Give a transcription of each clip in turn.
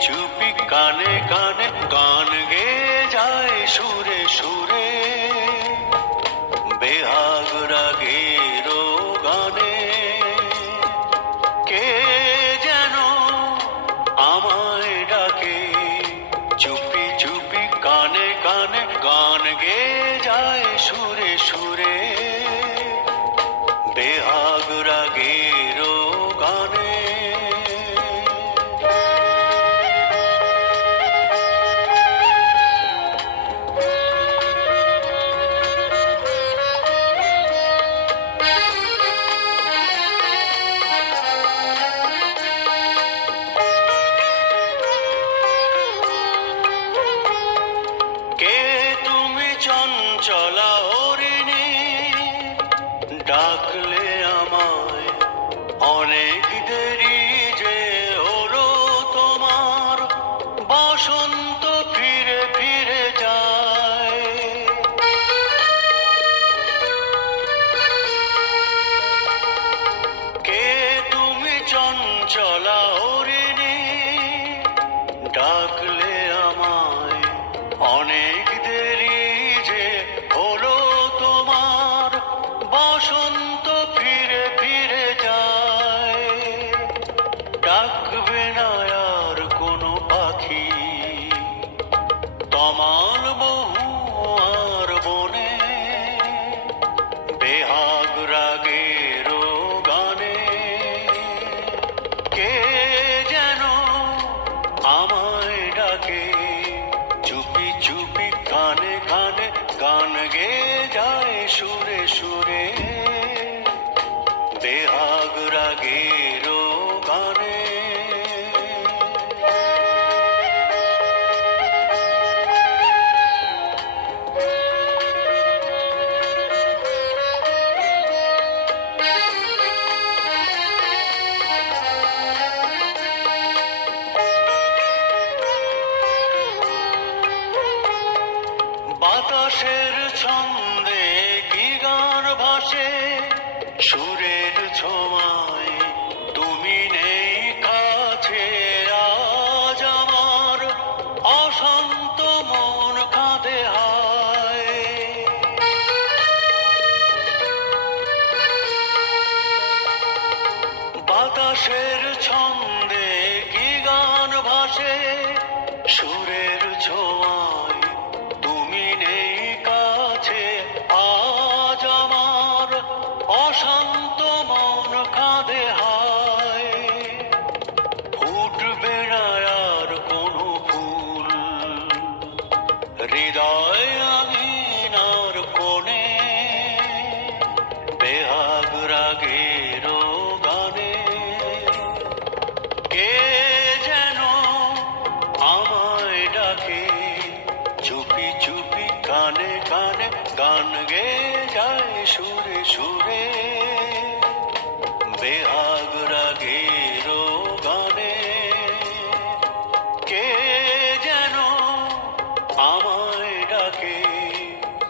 চুপি কানে কানে কান গে যায় সুরে সুরে। বেহাগ রাগের গানে কে যেন আমায় ডাকে? চুপি চুপি কানে কানে গান গে যায় সুরে চলা হরিণী, ডাকলে আমায় অনেক দেরি যে হলো তোমার, বসন্ত ফিরে ফিরে যায়। ডাকবে না সুরে সুরে বেহাগ রাগের গানে। বাতাসের ছন্দ সুরের ছোঁয়ায় তুমি নেই কাছে মন কাঁদে হায়। বাতাসের ছন্দে কি গান ভাসে সুরের ছোঁয়া हृदय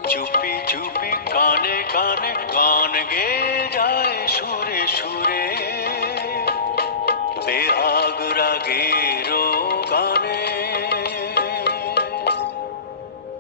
YouTube.